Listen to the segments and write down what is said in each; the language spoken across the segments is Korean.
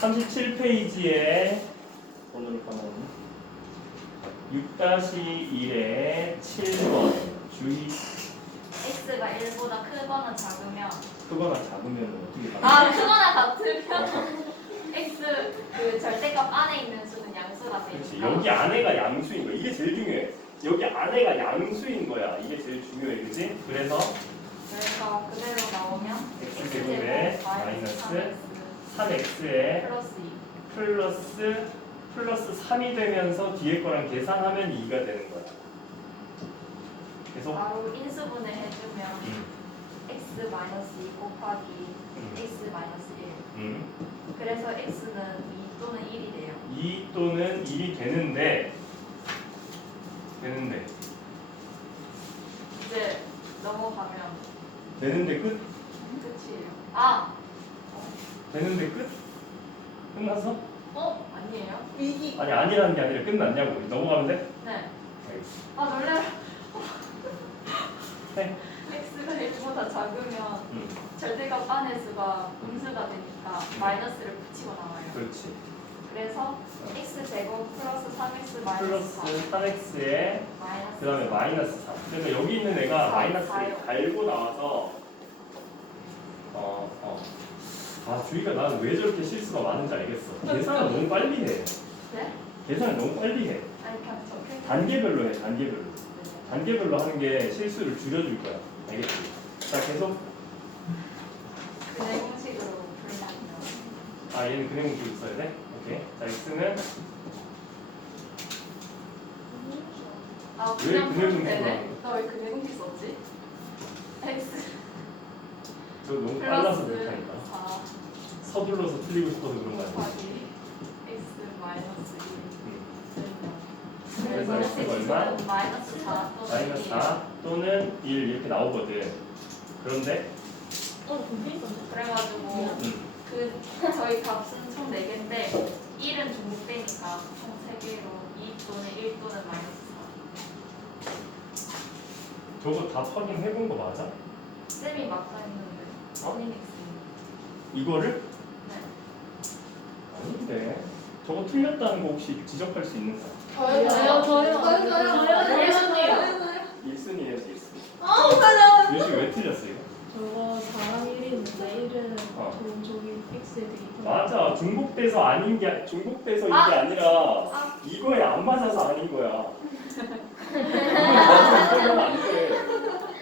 37페이지에 번호를 가면 6-1의 7번 주의. X가 1보다 크거나 작으면? 크거나 작으면 어떻게 봐? 아 크거나 같으면? X 그 절대값 안에 있는 수는 양수가 그렇지. 되니까 여기 안에가 양수인 거야. 이게 제일 중요해. 여기 안에가 양수인 거야. 이게 제일 중요해. 그지? 그래서 그래서 그대로 나오면 x 제곱에 마이너스 3x에 플러스 2 플러스 플러스 3이 되면서 뒤에 거랑 계산하면 2가 되는 거야. 계속? 바로 인수분해 해주면 음, x 마이너스 2 곱하기 음, x 마이너스 1 음. 그래서 x는 2 또는 1이 돼요. 2 또는 1이 되는데 되는데. 이제 넘어가면 되는데 끝? 끝이에요. 아! 되는데 끝? 끝났어? 어? 아니에요? 위기. 아니 아니라는 게 아니라 끝났냐고 넘어가면 돼? 네 알겠어. 아 놀래라 네. x가 1보다 작으면 음, 절대값 안의 수가 음수가 되니까 마이너스를 붙이고 나와요 그렇지 그래서 x 제곱 플러스 3x 마이너스 플러스 4 3x에 마이너스 그 다음에 마이너스 4 그러니까 여기 있는 애가 사, 마이너스를 사요. 달고 나와서 어, 어. 아 주희가 나는 왜 저렇게 실수가 많은지 알겠어. 계산을 너무 빨리 해. 네? 계산을 너무 빨리 해. 아니 그냥 적혀 단계별로 해 단계별로. 단계별로 하는 게 실수를 줄여줄 거야. 알겠지? 자 계속. 그네 공식으로 풀면 아 얘는 그냥 줄 써야 돼? 오케이. 자 x는? 아 왜 그냥 풀면 공식으로 되네? 나왜 그네 공식 썼지? x 저 너무 빨라서 못하니까 4 서둘러서 틀리고 싶어서 그런 거 아니야 곱하기 x 마이너스 1 음. 그래서 x가 얼마? 마이너스 4 또는 마이너스 1 4 또는 1 이렇게 나오거든 그런데 어. 그래가지고 음, 그 저희 값은 총 4개인데 1은 중복되니까 총 3개로 2 또는 1 또는 마이너스 저거 다 확인해 본 거 맞아? 4 쌤이 막사 했는데 어? 선생님 이거를? 네. 아닌데 저거 틀렸다는 거 혹시 지적할 수 있는 사람? 저요, 저요, 저요, 저요, 저요, 저요. 1순위에서 1순위 아, 맞아. 유시 왜 틀렸어요? 저거 4랑 1이 있는데 1은 어. 저, 저기 X에 대입. 맞아 중복돼서 아닌 게 중복돼서 이게 아! 아. 니라 아. 이거에 안 맞아서 아닌 거야 이거 이거는 안 돼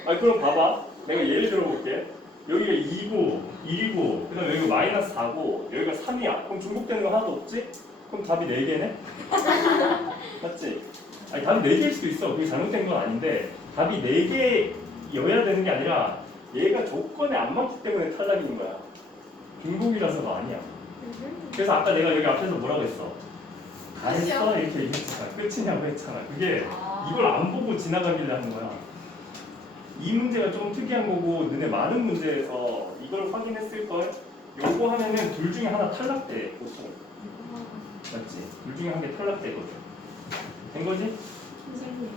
아 그럼 봐봐 내가 예를 들어볼게 여기가 2고 1이고 그 다음에 여기가 마이너스 4고 여기가 3이야 그럼 중복되는 거 하나도 없지? 그럼 답이 4개네? 맞지? 아니 답이 4개일 수도 있어 그게 잘못된 건 아닌데 답이 4개여야 되는 게 아니라 얘가 조건에 안 맞기 때문에 탈락인 거야 중복이라서가 아니야 그래서 아까 내가 여기 앞에서 뭐라고 했어? 다 했어? 이렇게 얘기했잖아 끝이냐고 했잖아 그게 아. 이걸 안 보고 지나가길래 하는 거야 이 문제가 좀 특이한 거고 너네 많은 문제에서 이걸 확인했을 걸 요거 하면은 둘 중에 하나 탈락돼 보통 맞지? 둘 중에 한 개 탈락되거든 된 거지? 선생님.